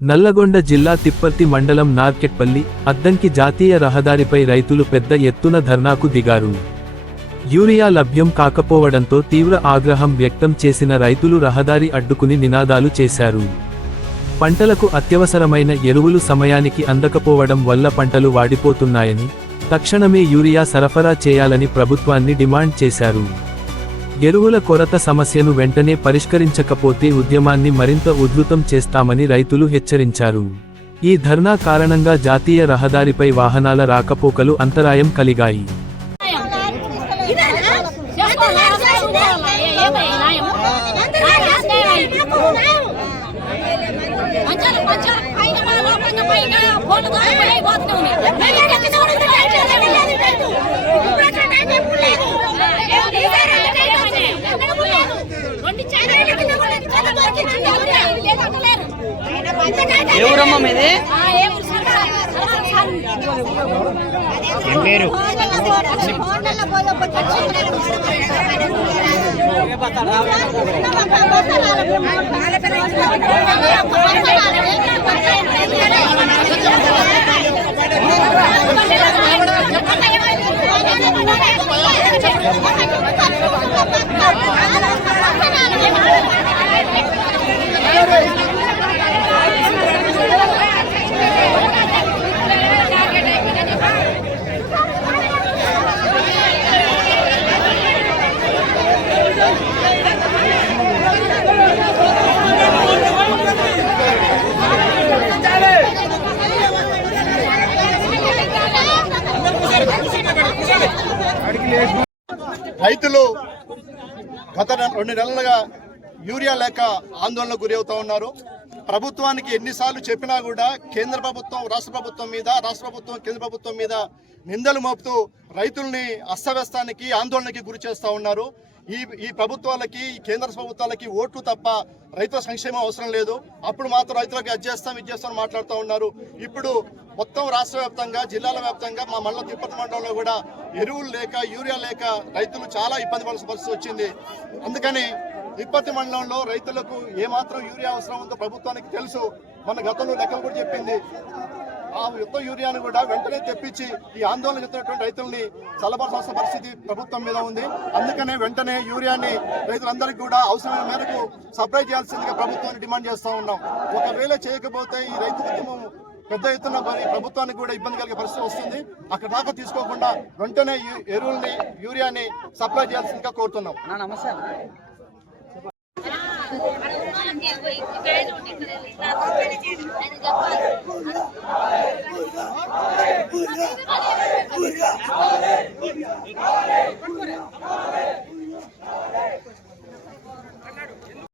నల్లగొండ జిల్లా తిప్పర్తి మండలం నార్కెట్పల్లి అద్దంకి జాతీయ రహదారిపై రైతులు పెద్ద ఎత్తున ధర్నాకు దిగారు. యూరియా లభ్యం కాకపోవడంతో తీవ్ర ఆగ్రహం వ్యక్తం చేసిన రైతులు రహదారి అడ్డుకుని నినాదాలు చేశారు. పంటలకు అత్యవసరమైన ఎరువులు సమయానికి అందకపోవడం వల్ల పంటలు వాడిపోతున్నాయని, తక్షణమే యూరియా సరఫరా చేయాలని ప్రభుత్వాన్ని డిమాండ్ చేశారు. ఎరువుల కొరత సమస్యను వెంటనే పరిష్కరించకపోతే ఉద్యమాన్ని మరింత ఉధృతం చేస్తామని రైతులు హెచ్చరించారు. ఈ ధర్నా కారణంగా జాతీయ రహదారిపై వాహనాల రాకపోకలు అంతరాయం కలిగాయి. ఎవరమ్మా మీది? ఏం పేరు? రైతులు గత 2 నెలలుగా యూరియా లేక ఆందోళనకు గురి అవుతా ఉన్నారు. ప్రభుత్వానికి ఎన్నిసార్లు చెప్పినా కూడా కేంద్ర ప్రభుత్వం రాష్ట్ర ప్రభుత్వం మీద, రాష్ట్ర ప్రభుత్వం కేంద్ర ప్రభుత్వం మీద నిందలు మోపుతూ రైతుల్ని అస్తవ్యస్తానికి ఆందోళనకి గురి చేస్తూ ఉన్నారు. ఈ ప్రభుత్వాలకి, ఈ కేంద్ర ప్రభుత్వాలకి ఓట్లు తప్ప రైతుల సంక్షేమం అవసరం లేదు. అప్పుడు మాత్రం రైతులకు అది చేస్తాం ఇది చేస్తాం మాట్లాడుతూ ఉన్నారు. ఇప్పుడు మొత్తం రాష్ట్ర వ్యాప్తంగా, జిల్లాల వ్యాప్తంగా, మా మండల తిప్పర్తి మండలంలో కూడా ఎరువులు లేక, యూరియా లేక రైతులు చాలా ఇబ్బంది పడాల్సిన పరిస్థితి వచ్చింది. అందుకని తిప్పర్తి మండలంలో రైతులకు ఏమాత్రం యూరియా అవసరం ఉందో ప్రభుత్వానికి తెలుసు. మన గతంలో లెక్కలు కూడా చెప్పింది. ఆ యుద్ధ యూరియాను కూడా వెంటనే తెప్పించి ఈ ఆందోళన చెందుతున్నటువంటి రైతుల్ని చల్లబరచాల్సిన పరిస్థితి ప్రభుత్వం మీద ఉంది. అందుకనే వెంటనే యూరియాని రైతులందరికీ కూడా అవసరమైన మేరకు సప్లై చేయాల్సిందిగా ప్రభుత్వాన్ని డిమాండ్ చేస్తూ ఉన్నాం. ఒకవేళ చేయకపోతే ఈ రైతు ఉద్యమం పెద్ద ఎత్తున ప్రభుత్వానికి కూడా ఇబ్బంది కలిగే పరిస్థితి వస్తుంది. అక్కడ దాకా తీసుకోకుండా వెంటనే ఎరువుల్ని, యూరియాని సప్లై చేయాల్సిందిగా కోరుతున్నాం. నమస్తే.